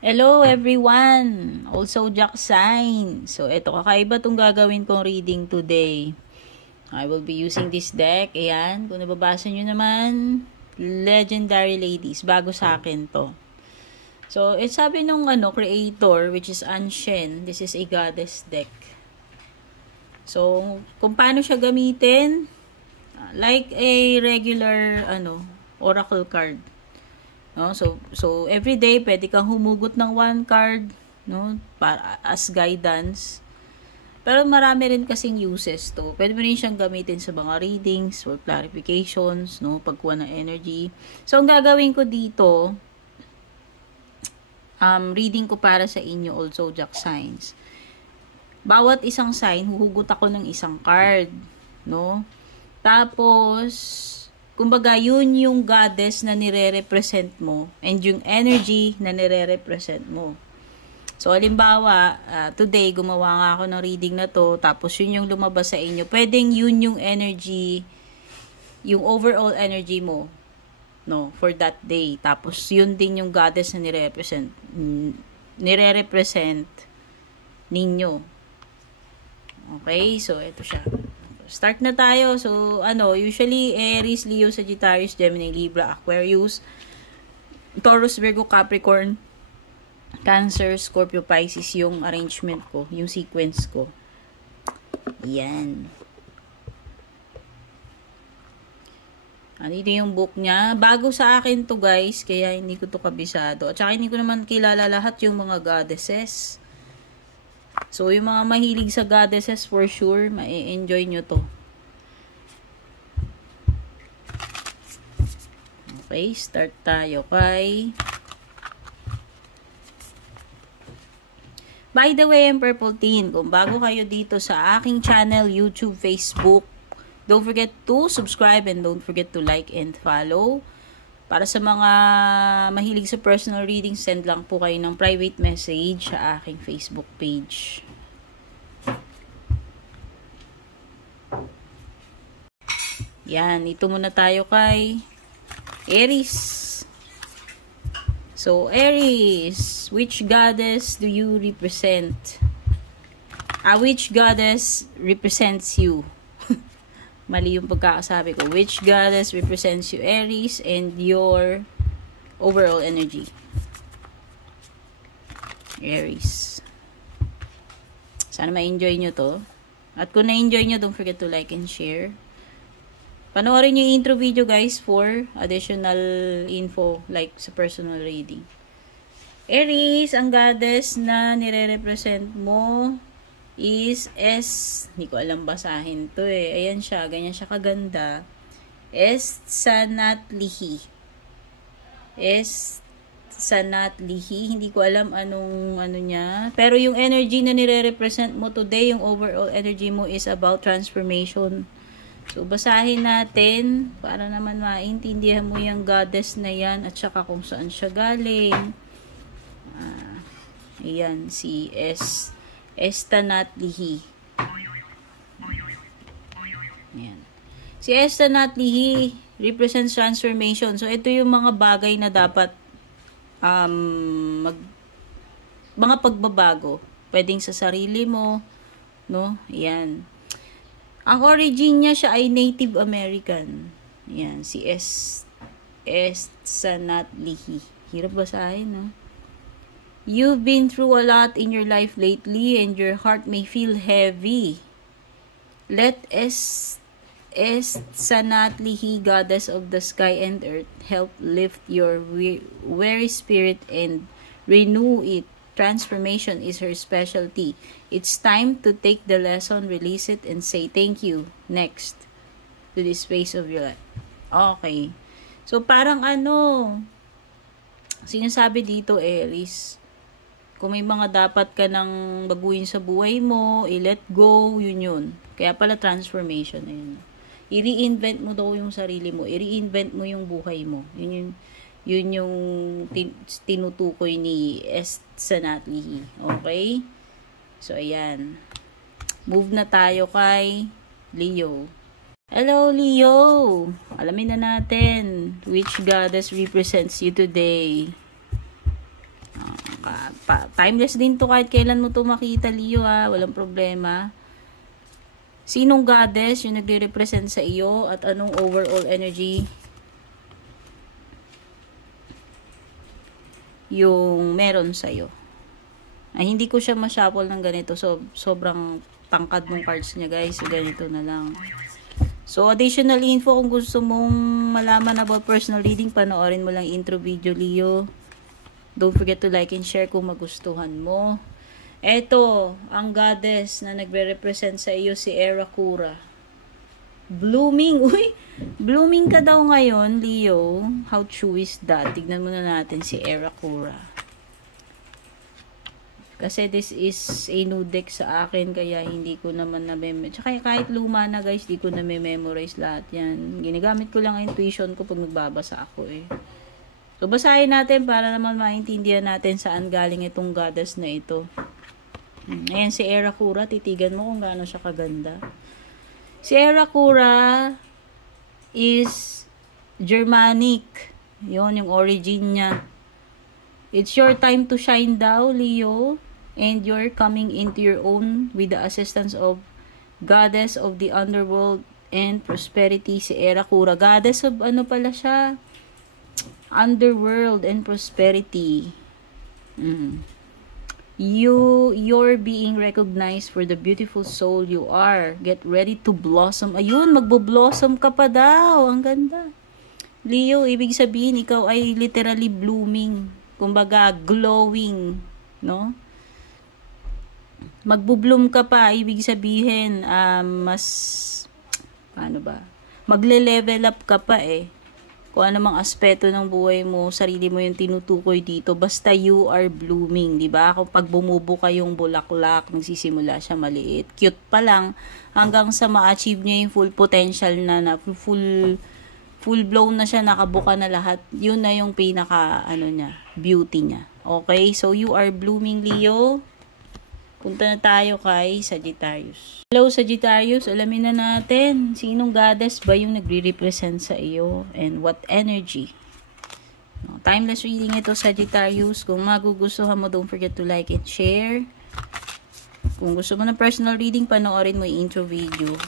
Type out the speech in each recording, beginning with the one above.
Hello everyone! Also Jack sign. So ito kakaiba tong gagawin kong reading today. I will be using this deck. Ayan, kung nababasa nyo naman, Legendary Ladies. Bago sa akin to. So, sabi nung creator, which is Anshen, this is a goddess deck. So, kung paano siya gamitin, like a regular oracle card. No? So every day pwede kang humugot ng one card, no, para as guidance. Pero marami rin kasing uses to. Pwede mo rin siyang gamitin sa mga readings or clarifications, no, pagkuha ng energy. So ang gagawin ko dito, reading ko para sa inyo also Jack signs. Bawat isang sign, huhugot ako ng isang card, no? Tapos kumbaga, yun yung goddess na nire-represent mo and yung energy na nire-represent mo. So, halimbawa, today, gumawa nga ako ng reading na to, tapos yun yung lumabas sa inyo. Pwedeng yun yung energy, yung overall energy mo, no, for that day. Tapos, yun din yung goddess na nire-represent ninyo. Okay? So, ito siya. Start na tayo. So, usually, Aries, Leo, Sagittarius, Gemini, Libra, Aquarius, Taurus, Virgo, Capricorn, Cancer, Scorpio, Pisces, yung arrangement ko, yung sequence ko. Yan. Dito yung book niya. Bago sa akin to guys, kaya hindi ko to kabisado. At saka hindi ko naman kilala lahat yung mga goddesses. So, yung mga mahilig sa goddesses, for sure, ma-enjoy nyo to. Okay, start tayo kay... By the way, I'm Purple Teen. Kung bago kayo dito sa aking channel, YouTube, Facebook, don't forget to subscribe and don't forget to like and follow. Para sa mga mahilig sa personal reading, send lang po kayo ng private message sa aking Facebook page. Yan, ito muna tayo kay Aries. So, Aries, which goddess do you represent? Which goddess represents you? Mali yung pagkakasabi ko. Which goddess represents you, Aries, and your overall energy? Aries. Sana ma-enjoy nyo to. At kung na-enjoy nyo, don't forget to like and share. Panoorin nyo yung intro video, guys, for additional info, like sa personal reading. Aries, ang goddess na nire-represent mo is hindi ko alam basahin to eh. Ayan siya, ganyan siya kaganda. Sanatlihi. Sanatlihi. Hindi ko alam anong niya. Pero yung energy na nire-represent mo today, yung overall energy mo is about transformation. So, basahin natin para naman maintindihan mo yung goddess na yan at saka kung saan siya galing. Ayan, si Sanatlihi. Ayan. Si Sanatlihi represents transformation. So, ito yung mga bagay na dapat mga pagbabago. Pwedeng sa sarili mo, no? Ayan. Ang origin niya siya ay Native American. Ayan, si Sanatlihi. Hirap basahin, no? You've been through a lot in your life lately and your heart may feel heavy. Let Sanatlihi, goddess of the sky and earth, help lift your weary spirit and renew it. Transformation is her specialty. It's time to take the lesson, release it, and say thank you next to this phase of your life. Okay. So, parang sinasabi dito, Aries, kung may mga dapat ka nang baguhin sa buhay mo, i-let go, yun. Kaya pala transformation, ayun. I-reinvent mo daw yung sarili mo. I-reinvent mo yung buhay mo. Yun yung tinutukoy ni Sanatlihi. Okay? So, ayan. Move na tayo kay Leo. Hello, Leo! Alamin na natin which goddess represents you today. Timeless din to kahit kailan mo to makita, Leo, ha. Walang problema. Sinong goddess yung nagre-represent sa iyo at anong overall energy yung meron sa iyo? Ay, hindi ko siya ma-shuffle ng ganito. So, sobrang tangkad ng cards niya, guys. So, ganito na lang. So, additional info kung gusto mong malaman about personal reading, panoorin mo lang intro video, Leo. Don't forget to like and share kung magustuhan mo. Eto, ang goddess na nagre-represent sa iyo, si Arakura. Blooming. Uy, blooming ka daw ngayon, Leo. How true is that? Tignan muna natin si Arakura. Kasi this is a new deck sa akin, kaya hindi ko naman na-memorize. Tsaka kahit luma na, guys, di ko na-memorize lahat yan. Ginagamit ko lang ang intuition ko pag nagbabasa ako eh. So, basahin natin para naman maintindihan natin saan galing itong goddess na ito. Ayan, si Arakura. Titigan mo kung gaano siya kaganda. Si Arakura is Germanic. Yon yung origin niya. It's your time to shine daw, Leo. And you're coming into your own with the assistance of goddess of the underworld and prosperity, si Arakura. Goddess of ano pala siya? Underworld and prosperity. You're being recognized for the beautiful soul you are. Get ready to blossom. Ayun, magbo-blossom ka pa daw. Ang ganda. Leo, ibig sabihin, ikaw ay literally blooming. Kumbaga, glowing. No? Magbo-bloom ka pa, ibig sabihin, mas, paano ba? Magle-level up ka pa eh. Kung ano mang aspeto ng buhay mo, sarili mo yung tinutukoy dito, basta you are blooming, di ba? Kung pag bumubuka yung bulaklak, nagsisimula siya maliit. Cute pa lang, hanggang sa ma-achieve niya yung full potential na full blown na siya, nakabuka na lahat. Yun na yung pinaka, beauty niya. Okay? So, you are blooming, Leo. Punta na tayo kay Sagittarius. Hello, Sagittarius. Alamin na natin, sinong goddess ba yung nagre-represent sa iyo and what energy? No, timeless reading ito, Sagittarius. Kung magugustuhan mo, don't forget to like and share. Kung gusto mo ng personal reading, panoorin mo yung intro video.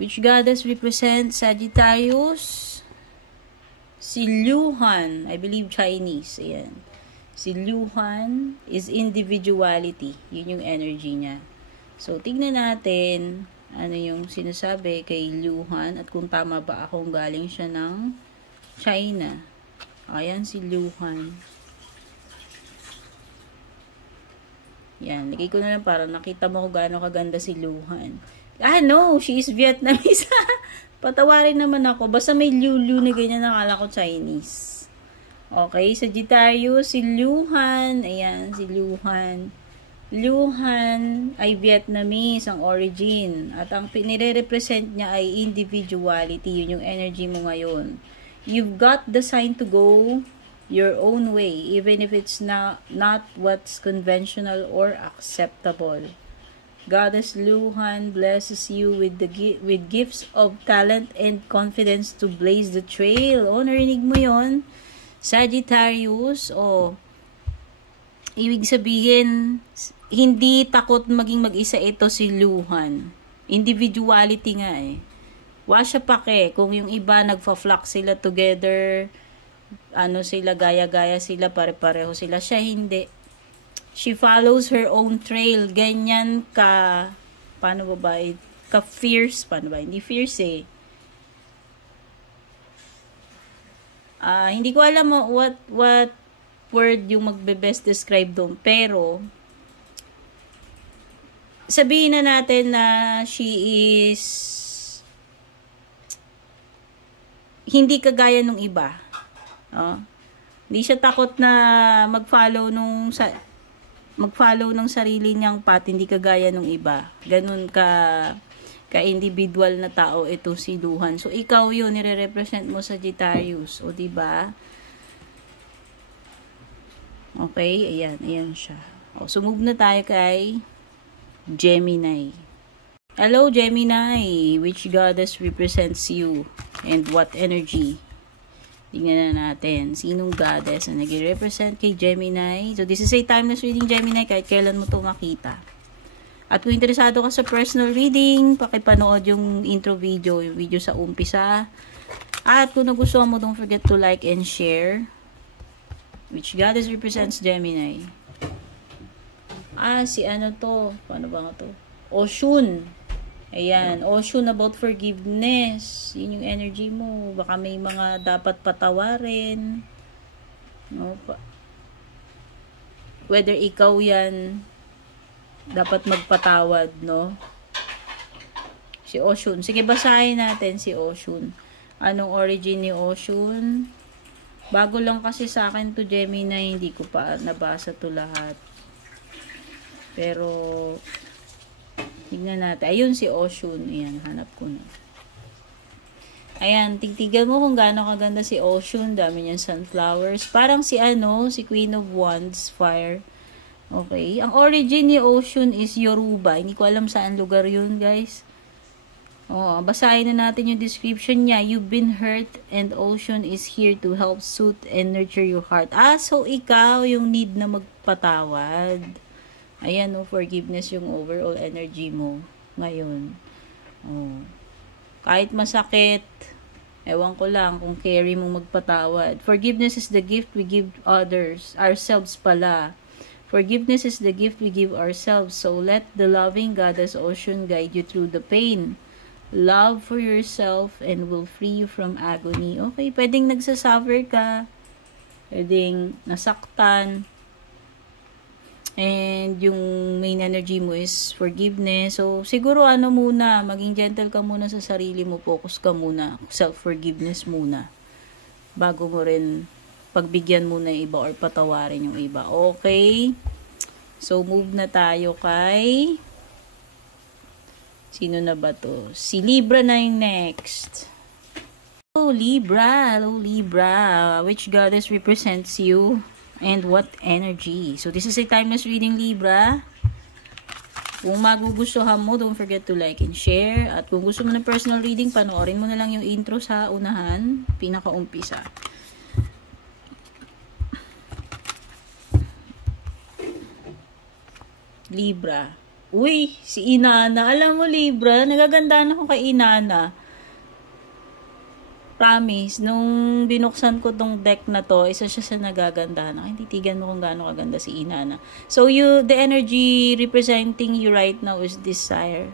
Which goddess represents Sagittarius? Si Luhan. I believe Chinese. Ayan. Si Luhan is individuality. Yun yung energy niya. So, tignan natin ano yung sinasabi kay Luhan at kung tama ba akong galing siya ng China. Ayan si Luhan. Yan. Lagay ko na lang para nakita mo kung gaano kaganda si Luhan. No, she is Vietnamese. Patawarin naman ako. Basta may Lulu na ganyan, nakala ko Chinese. Okay, Sagittarius, si Luhan. Ayan, si Luhan. Luhan ay Vietnamese ang origin. At ang nire-represent niya ay individuality. Yun yung energy mo ngayon. You've got the sign to go your own way, even if it's not what's conventional or acceptable. Goddess Luhan blesses you with gifts of talent and confidence to blaze the trail. Oh, narinig mo yon, Sagittarius? Oh, ibig sabihin, hindi takot maging mag-isa ito si Luhan. Individuality nga eh. Wasya pake kung yung iba nagfa-flock sila together, sila, gaya-gaya sila, pare-pareho sila. Siya hindi. She follows her own trail. Ganyan ka, paano ba? Ka-fierce, paano ba? Hindi fierce eh. Hindi ko alam what word yung magbe-best describe doon. Pero, sabihin na natin na she is hindi kagaya nung iba. Hindi siya takot na mag-follow ng sarili niyang path, hindi kagaya nung iba. Ganun ka-individual na tao ito si Luhan. So, ikaw yun, nire-represent mo sa Sagittarius. O, diba? Okay, ayan siya. So, move na tayo kay Gemini. Hello, Gemini. Which goddess represents you? And what energy Tingnan na natin. Sinong goddess na nag-represent kay Gemini? So, this is a timeless reading, Gemini. Kahit kailan mo ito makita. At kung interesado ka sa personal reading, pakipanood yung intro video, yung video sa umpisa. At kung nagustuhan mo, don't forget to like and share. Which goddess represents Gemini? Si ano to? Paano ba nga to? Oshun. Ayan, Oshun about forgiveness. Yun yung energy mo. Baka may mga dapat patawarin. No? Whether ikaw yan, dapat magpatawad, no? Si Oshun. Sige, basahin natin si Oshun. Anong origin ni Oshun? Bago lang kasi sa akin to, Gemini. Hindi ko pa nabasa to lahat. Pero tignan natin. Ayun si Oshun. Ayan, hanap ko na. Ayan, tigtigan mo kung gaano kaganda si Oshun. Dami niyang sunflowers. Parang si si Queen of Wands, Fire. Okay. Ang origin ni Oshun is Yoruba. Hindi ko alam saan lugar yun, guys. Basahin na natin yung description niya. You've been hurt and Oshun is here to help soothe and nurture your heart. So ikaw yung need na magpatawad. Ayan, forgiveness yung overall energy mo ngayon. Kahit masakit, ewan ko lang kung carry mong magpatawad. Forgiveness is the gift we give others, ourselves pala. Forgiveness is the gift we give ourselves. So let the loving Goddess Oshun guide you through the pain. Love for yourself and will free you from agony. Okay, pwedeng nagsasuffer ka. Pwedeng nasaktan. And yung main energy mo is forgiveness. So, siguro muna, maging gentle ka muna sa sarili mo. Focus ka muna. Self-forgiveness muna. Bago mo rin pagbigyan muna yung iba or patawarin yung iba. Okay? So, move na tayo kay... Sino na ba to? Si Libra na yung next. Libra. Hello, Libra. Which goddess represents you? And what energy? So, this is a timeless reading, Libra. Kung magugustuhan mo, don't forget to like and share. At kung gusto mo ng personal reading, panoorin mo na lang yung intro sa unahan. Pinakaumpisa. Libra. Uy, si Inanna. Alam mo, Libra, nagagandaan ako kay Inanna. Promise, nung binuksan ko tong deck na to, isa siya sa nagagandahan. Ay, titigan mo kung gaano kaganda si Inanna. So, the energy representing you right now is desire.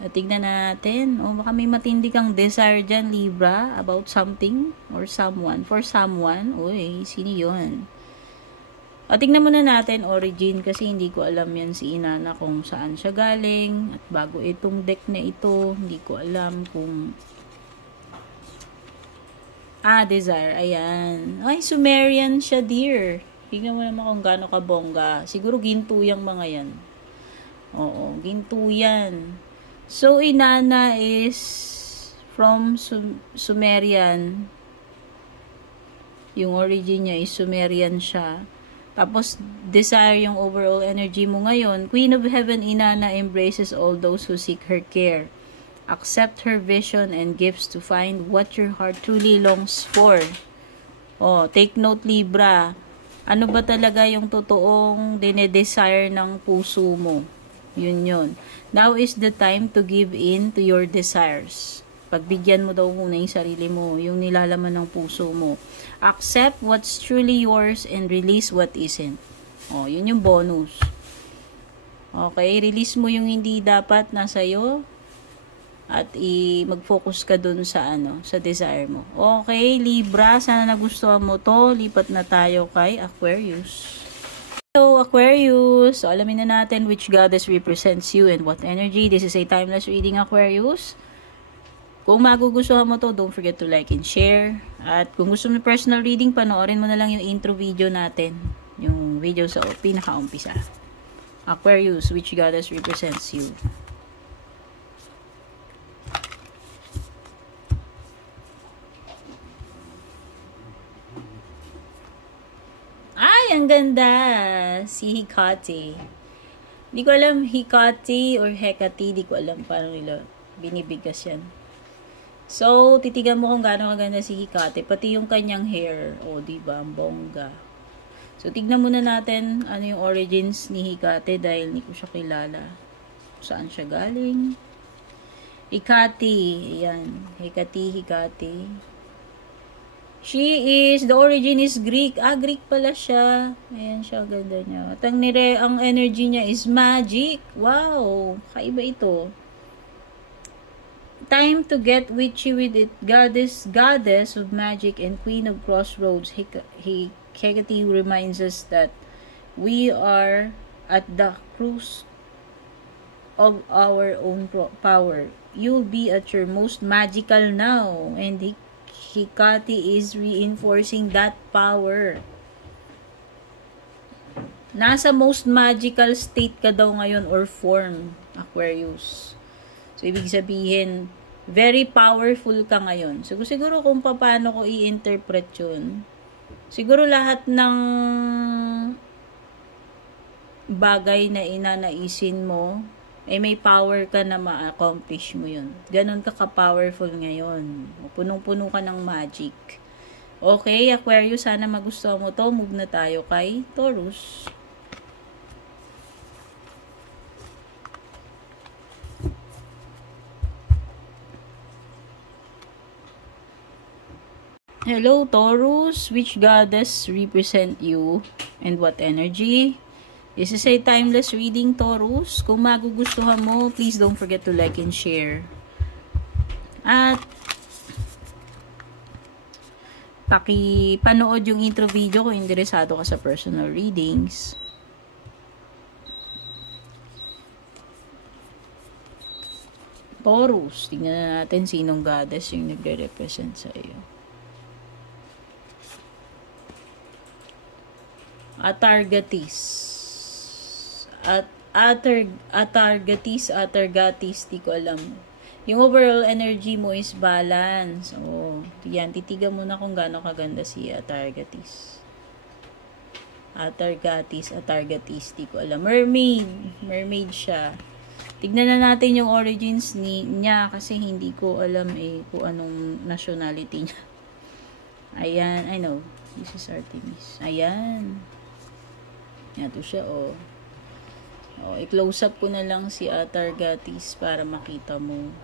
Tignan natin. Baka may matindi kang desire dyan, Libra, about something or someone. For someone, uy, sino yun? Tignan muna natin origin kasi hindi ko alam yan si Inanna kung saan siya galing. At bago itong deck na ito, hindi ko alam kung... desire. Ayan. Ay, Sumerian siya, dear. Tignan mo naman kung gaano kabongga. Siguro ginto yung mga yan. Oo, ginto yan. So, Inanna is from Sumerian. Yung origin niya is Sumerian siya. Tapos, desire yung overall energy mo ngayon. Queen of Heaven, Inanna embraces all those who seek her care. Accept her vision and gifts to find what your heart truly longs for. Take note, Libra. Ano ba talaga yung totoong dinedesire ng puso mo? Yun. Now is the time to give in to your desires. Pagbigyan mo daw muna yung sarili mo, yung nilalaman ng puso mo. Accept what's truly yours and release what isn't. Yun yung bonus. Okay, release mo yung hindi dapat nasa'yo. At mag-focus ka dun sa sa desire mo. Okay, Libra, sana nagustuhan mo to. Lipat na tayo kay Aquarius. Hello, Aquarius. So, alamin na natin which goddess represents you and what energy. This is a timeless reading, Aquarius. Kung magugustuhan mo to, don't forget to like and share. At kung gusto mo personal reading, panoorin mo na lang yung intro video natin. Yung video sa pinaka-umpisa. Aquarius, which goddess represents you? Ang ganda. Si Hecate. Hindi ko alam Hecate or Hecate. Hindi ko alam paano nila binibigkas yan. So, titigan mo kung gaano kaganda si Hecate. Pati yung kanyang hair. O, diba? Ang bongga. So, tignan muna natin ano yung origins ni Hecate dahil hindi ko siya kilala. Saan siya galing? Hecate. Ayan. Hecate. She is, the origin is Greek. Greek pala siya. Ayan siya, ganda niya. At ang energy niya is magic. Wow. Kaiba ito. Time to get witchy with it. Goddess of magic and queen of crossroads. Hecate reminds us that we are at the cruise of our own power. You'll be at your most magical now. And Hecate is reinforcing that power. Nasa most magical state ka daw ngayon or form, Aquarius. So, ibig sabihin, very powerful ka ngayon. So, siguro kung paano ko i-interpret yun, siguro lahat ng bagay na inanaisin mo, may power ka na ma-accomplish mo yun. Ganon ka-powerful ngayon. Punong-puno ka ng magic. Okay, Aquarius, sana magustuhan mo to. Move na tayo kay Taurus. Hello, Taurus. Which goddess represent you and what energy? This is a timeless reading, Taurus. Kung magugustuhan mo, please don't forget to like and share. At panood yung intro video kung interesado ka sa personal readings. Taurus, tingnan natin sinong goddess yung nagre-represent sa iyo. Atargatis, di ko alam. Yung overall energy mo is balance. Oh, yan, titigan mo na kung gaano kaganda si Atargatis, di ko alam. Mermaid siya. Tignan na natin yung origins niya kasi hindi ko alam kung anong nationality niya. Ayan, I know. This is Artemis. Ayan. Ito siya, oh. I-close up ko na lang si Atargatis para makita mo.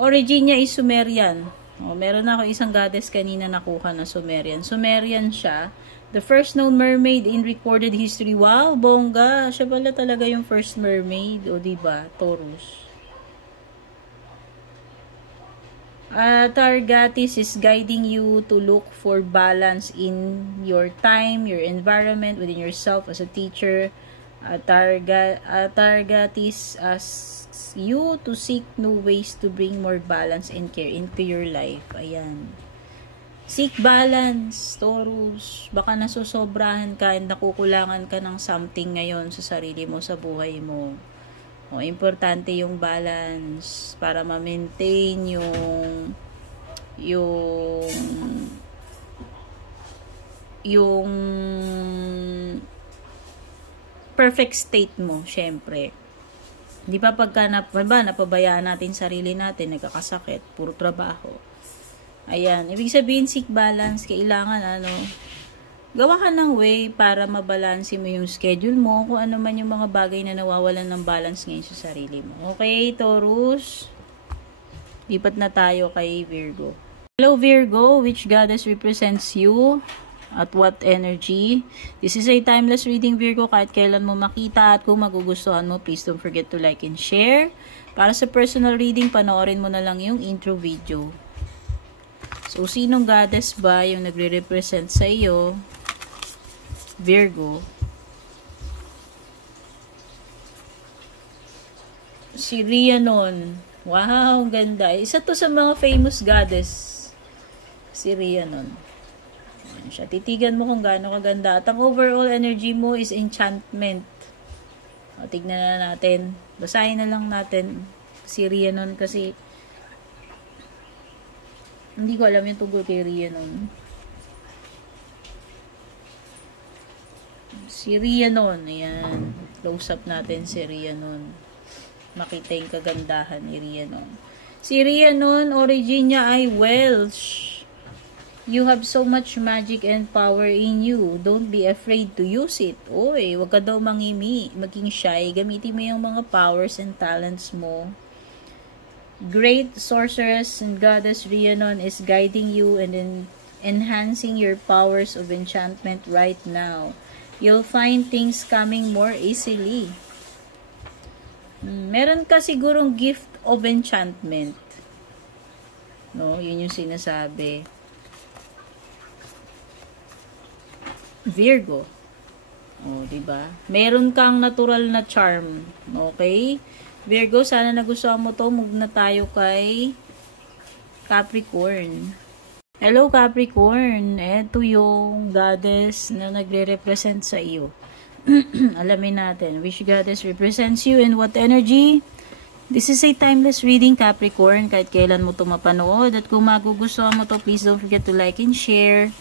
Origin niya is Sumerian. Meron na ako isang goddess kanina nakuha na Sumerian. Sumerian siya. The first known mermaid in recorded history. Wow, bongga. Siya pala talaga yung first mermaid. O, diba? Taurus. Atargatis is guiding you to look for balance in your time, your environment, within yourself as a teacher. Atargatis asks you to seek new ways to bring more balance and care into your life. Ayan. Seek balance, Taurus. Baka nasusobrahan ka and nakukulangan ka ng something ngayon sa sarili mo, sa buhay mo. Importante yung balance para ma-maintain yung perfect state mo, syempre. Di ba pagka napabayaan natin sarili natin, nagkakasakit, puro trabaho. Ayan, ibig sabihin seek balance, kailangan gawa ka ng way para mabalanse mo yung schedule mo, kung ano man yung mga bagay na nawawalan ng balance ngayon sa sarili mo. Okay, Taurus? Lipat na tayo kay Virgo. Hello, Virgo. Which goddess represents you? At what energy? This is a timeless reading, Virgo. Kahit kailan mo makita at kung magugustuhan mo, please don't forget to like and share. Para sa personal reading, panoorin mo na lang yung intro video. So, sinong goddess ba yung nagre-represent sa iyo? Virgo. Si Rhiannon. Wow, ganda. Isa to sa mga famous goddess. Si Rhiannon. Ayan siya. Titigan mo kung gaano kaganda. At ang overall energy mo is enchantment. Tignan na natin. Basahin na lang natin si Rhiannon kasi hindi ko alam yung tungkol kay Rhiannon. Si Rhiannon, ayan. Close up natin si Rhiannon. makita yung kagandahan ni Rhiannon. Si Rhiannon, origin niya ay Welsh. You have so much magic and power in you. Don't be afraid to use it. Oy, wag ka daw maging shy. Gamitin mo yung mga powers and talents mo. Great sorceress and goddess Rhiannon is guiding you and enhancing your powers of enchantment right now. You'll find things coming more easily. Meron ka sigurong gift of enchantment. No, yun yung sinasabi. Virgo. Oh, 'di ba? Meron kang natural na charm. Okay? Virgo, sana nagustuhan mo 'to. Move na tayo kay Capricorn. Hello Capricorn. Ito yung goddess na nagre-represent sa iyo. Alamin natin which goddess represents you and what energy. This is a timeless reading, Capricorn. Kahit kailan mo 'to mapanood. At kung magugustuhan mo 'to, please don't forget to like and share.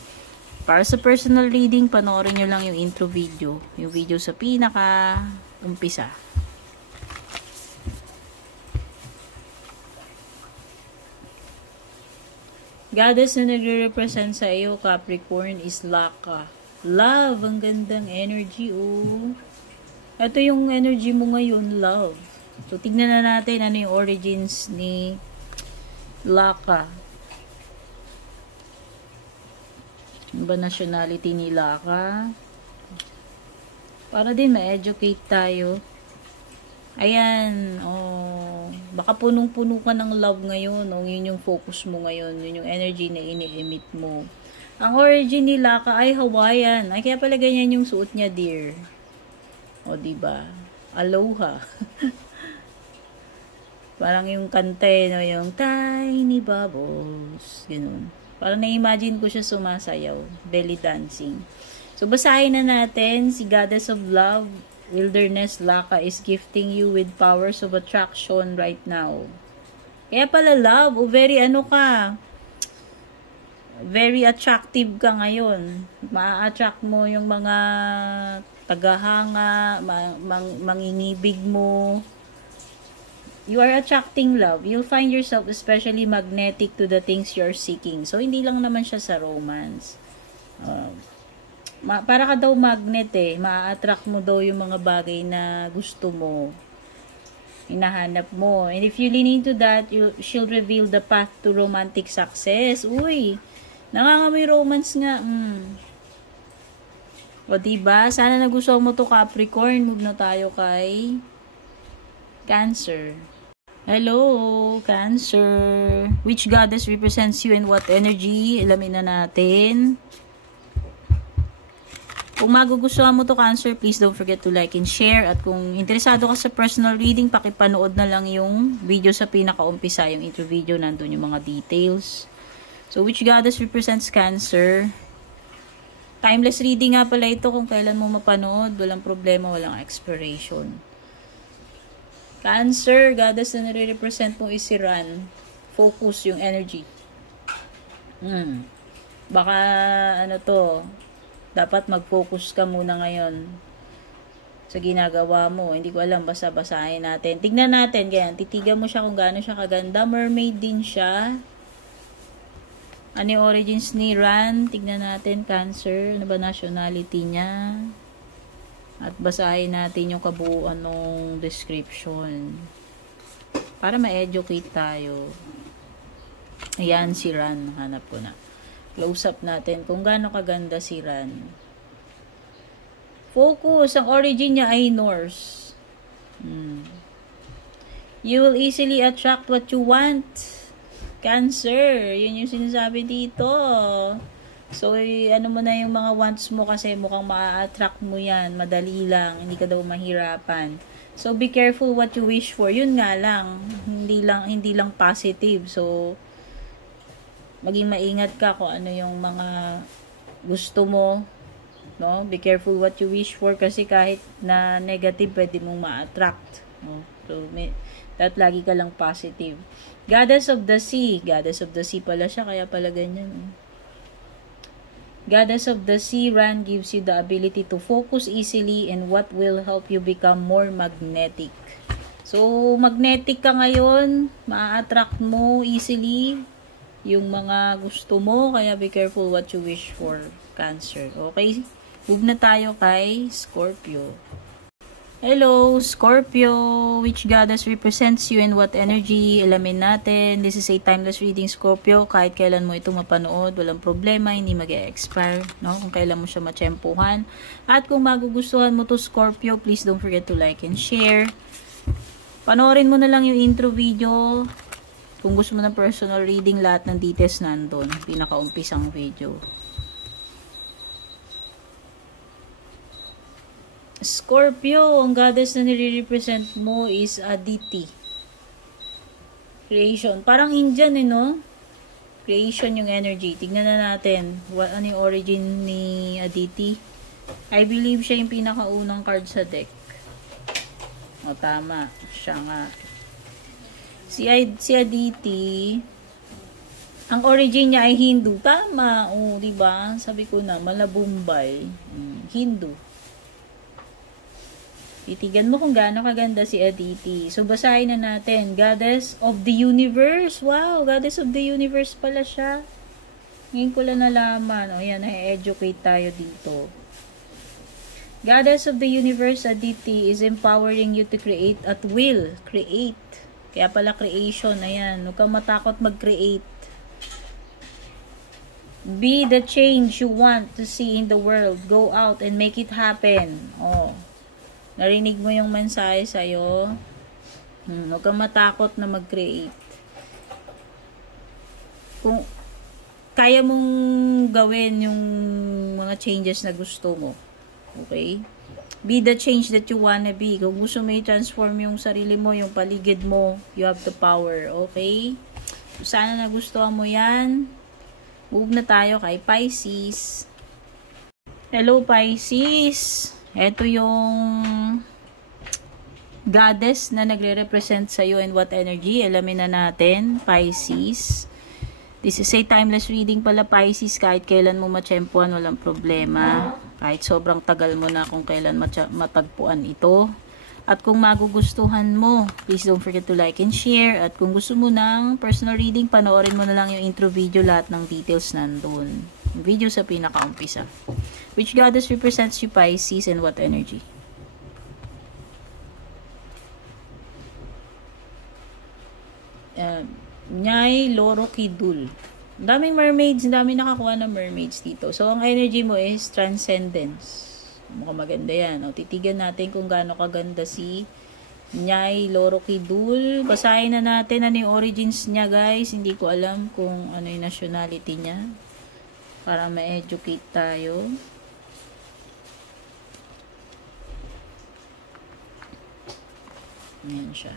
Para sa personal reading, panoorin nyo lang yung intro video. Yung video sa pinaka-umpisa. Goddess na nagre-represent sa iyo, Capricorn, is Laka. Love, ang gandang energy, oh. Ito yung energy mo ngayon, love. So, tignan na natin ano yung origins ni Laka. Ano ba nationality ni Laka? Para din ma-educate tayo. Ayan, oh, baka punong-puno ka ng love ngayon, oh, yun yung focus mo ngayon, yun yung energy na ini-emit mo. Ang origin ni Laka ay Hawaiian. Ay, kaya pala ganyan yung suot niya, dear. O, diba? Aloha. Parang yung kante, no, yung tiny bubbles. Ganun. Parang na-imagine ko siya sumasayaw. Belly dancing. So, basahin na natin. Si Goddess of Love, Wilderness Laka is gifting you with powers of attraction right now. Kaya pala love, o very ano ka, very attractive ka ngayon. Ma-attract mo yung mga tagahanga, mangingibig mo. You are attracting love. You'll find yourself especially magnetic to the things you're seeking. So, hindi lang naman siya sa romance. Para ka daw magnet eh. Ma-attract mo daw yung mga bagay na gusto mo. Hinahanap mo. And if you lean into that, she'll reveal the path to romantic success. Uy! Nangangamoy romance nga. O, diba? Sana nagustuhan mo to, Capricorn. Move na tayo kay Cancer. Hello, Cancer. Which goddess represents you and what energy? Alamin na natin. Kung magugustuhan mo to, Cancer, please don't forget to like and share. At kung interesado ka sa personal reading, pakipanood na lang yung video sa pinakaumpisa, yung intro video, nandun yung mga details. So, which goddess represents Cancer? Timeless reading nga pala ito, kung kailan mo mapanood. Walang problema, walang expiration. Cancer, goddess na nire-represent mo is si Ran. Focus yung energy. Baka, ano to, dapat mag-focus ka muna ngayon sa ginagawa mo. Hindi ko alam, basta basahin natin. Tignan natin, ganyan. Titigan mo siya kung gaano siya kaganda. Mermaid din siya. Ano yung origins ni Ran? Tignan natin, Cancer. Ano ba nationality niya? At basahin natin yung kabuuan ng description. Para ma-educate tayo. Ayan, si Ran. Hanap ko na. Close up natin kung gaano kaganda si Ran. Focus. Ang origin niya ay Norse. You will easily attract what you want. Cancer. Yun yung sinasabi dito. So, ano mo na yung mga wants mo kasi mukhang ma-attract mo yan. Madali lang. Hindi ka daw mahirapan. So, be careful what you wish for. Yun nga lang. Hindi lang positive. So, maging maingat ka kung ano yung mga gusto mo. No? Be careful what you wish for kasi kahit na negative, pwede mong ma-attract. No? So, that lagi ka lang positive. Goddess of the Sea. Goddess of the Sea pala siya, kaya pala ganyan. Goddess of the Sea, Ran gives you the ability to focus easily and what will help you become more magnetic. So, magnetic ka ngayon. Ma-attract mo easily yung mga gusto mo. Kaya be careful what you wish for, Cancer. Okay? Move na tayo kay Scorpio. Hello, Scorpio. Which goddess represents you and what energy? Alamin natin. This is a timeless reading, Scorpio. Kahit kailan mo ito mapanood, walang problema. Hindi mag-e-expire. No? Kung kailan mo siya matsyempuhan. At kung magugustuhan mo to, Scorpio, please don't forget to like and share. Panoorin mo na lang yung intro video. Kung gusto mo ng personal reading, lahat ng details nandun. Pinakaumpisang video. Scorpio, ang goddess na nire-represent mo is Aditi. Creation. Parang Indian no? Creation yung energy. Tignan na natin. Ano yung origin ni Aditi? I believe siya yung pinakaunang card sa deck. O, tama. Siya nga. Si Aditi, ang origin niya ay Hindu. Tama. O, diba? Sabi ko na, Malabumbay. Hindu. Titigan mo kung gaano kaganda si Aditi. So, basahin na natin. Goddess of the Universe. Wow, Goddess of the Universe pala siya. Ngayon ko lang nalaman. O, yan, na-educate tayo dito. Goddess of the Universe, Aditi, is empowering you to create at will. Create. Kaya pala creation. Ayan, huwag kang matakot mag-create. Be the change you want to see in the world. Go out and make it happen. Oh. Narinig mo yung mensahe sa'yo. Huwag kang matakot na mag-create. Kung kaya mong gawin yung mga changes na gusto mo. Okay? Be the change that you wanna be. Kung gusto mo i-transform yung sarili mo, yung paligid mo, you have the power. Okay? Sana nagustuhan mo yan. Move na tayo kay Pisces. Hello, Pisces. Ito yung goddess na nagre-represent sa'yo and what energy. Alamin na natin, Pisces. This is a timeless reading pala, Pisces. Kahit kailan mo matsyempuan, walang problema. Kahit sobrang tagal mo na kung kailan matagpuan ito. At kung magugustuhan mo, please don't forget to like and share. At kung gusto mo ng personal reading, panoorin mo na lang yung intro video. Lahat ng details nandun. Yung video sa pinakaumpisa. Which goddess represents you, Pisces, and what energy? Nyay Loro Kidul. Daming mermaids, daming nakakuha ng mermaids dito. So, ang energy mo is transcendence. Mukhang maganda yan. O, titigan natin kung gaano kaganda si Nyay Loro Kidul. Basahin na natin ano yung origins niya, guys. Hindi ko alam kung ano yung nationality niya. Para ma-educate tayo. Ayan siya.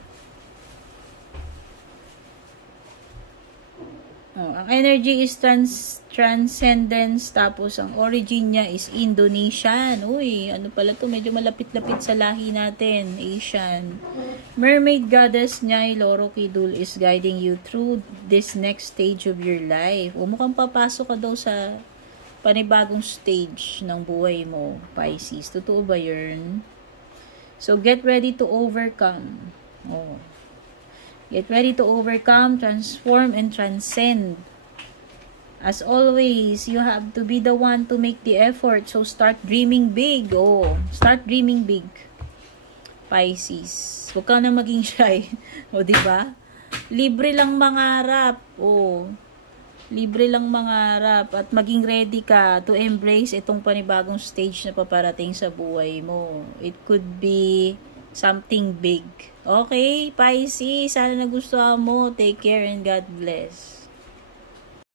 Oh, ang energy is transcendence, tapos ang origin niya is Indonesian. Uy, ano pala to? Medyo malapit-lapit sa lahi natin. Asian. Mermaid goddess Nyay Loro Kidul is guiding you through this next stage of your life. O mukhang papasok ka daw sa panibagong stage ng buhay mo, Pisces. Totoo ba yun? So, get ready to overcome. Oh. Get ready to overcome, transform, and transcend. As always, you have to be the one to make the effort. So, start dreaming big. Oh, start dreaming big. Pisces. Huwag ka na maging shy. O, diba? Libre lang mangarap. Oh. Libre lang mangarap. At maging ready ka to embrace itong panibagong stage na paparating sa buhay mo. It could be something big. Okay, Pisces, sana nagustuhan mo. Take care and God bless.